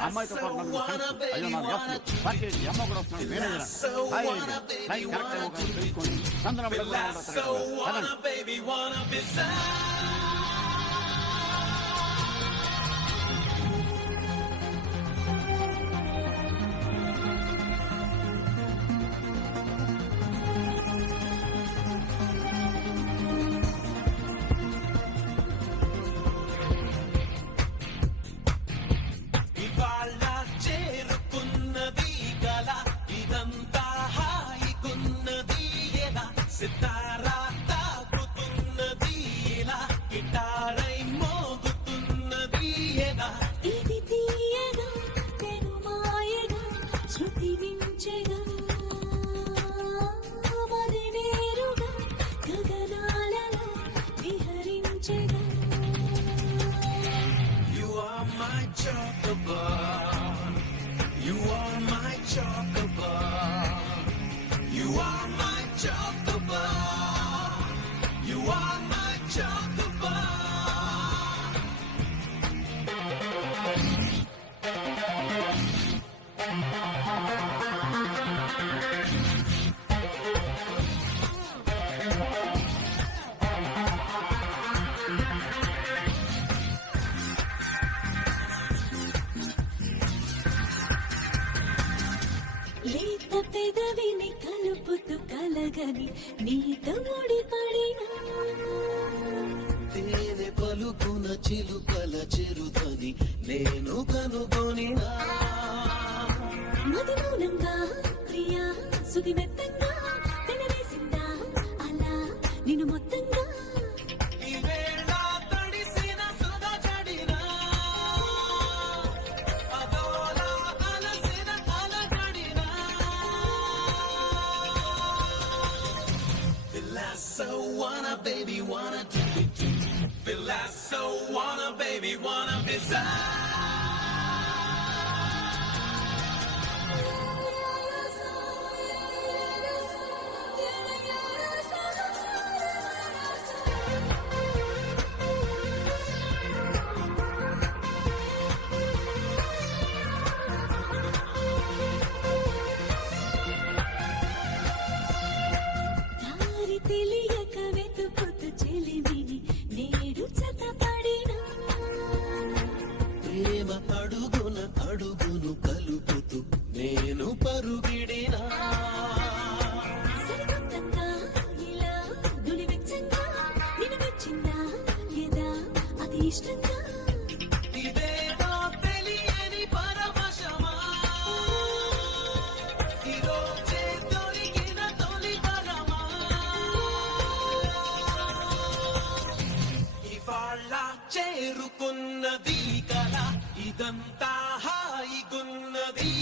అమ్మాయితో పాటు నన్ను ఫ్రెండ్స్ అయ్యో నా దోస్తులు పార్టీ అమ్మ కూడా వస్తున్నాడు మేనేజర్ టైం కరెక్ట్ ఏమో కానీ తెలుసుకోండి చంద్రం సితారా తాకుతున్నది ఇలా గిటారై మోగుతున్నది ఎలా ఇది తీయగా తెను మాయగా శృతి మించెగా మరి నేరుగా గగనాలలో విహరించెగా You are my chocobar, you are my chocobar, you are my chocobar, you are my chocobar. లేత పెదవిని కలుపుతూ కలగని నీతో ముడిపడినా తేనె పలుకున చిలుకల చిరుతని నేను కనుగొనినా మది మౌనంగా ప్రియా సుది మెత్తంగా తెనవేసిందా అలా నిన్ను మొత్తంగా ఈ వేళ తడిసిన సుధ జడినా అదోలా అలసిన అలజడినా Feel like so wanna baby wanna do Feel like so wanna baby wanna be దారి తెలియక వెతుకుతూ చెలిమిని నేడు చతపడినా ప్రేమ అడుగున అడుగును కలుపుతూ నేను పరుగిడినా సరికొత్తంగా ఇలా దులివెచ్చంగా నిన్ను మెచ్చిందా లేదా అది ఇష్టంగా ఇదేదో తెలియని పరవశమా ఈరోజే దొరికిన తొలి వరమా ఇవాళ చేరుకున్నది కల ఇదంతా హాయిగున్నది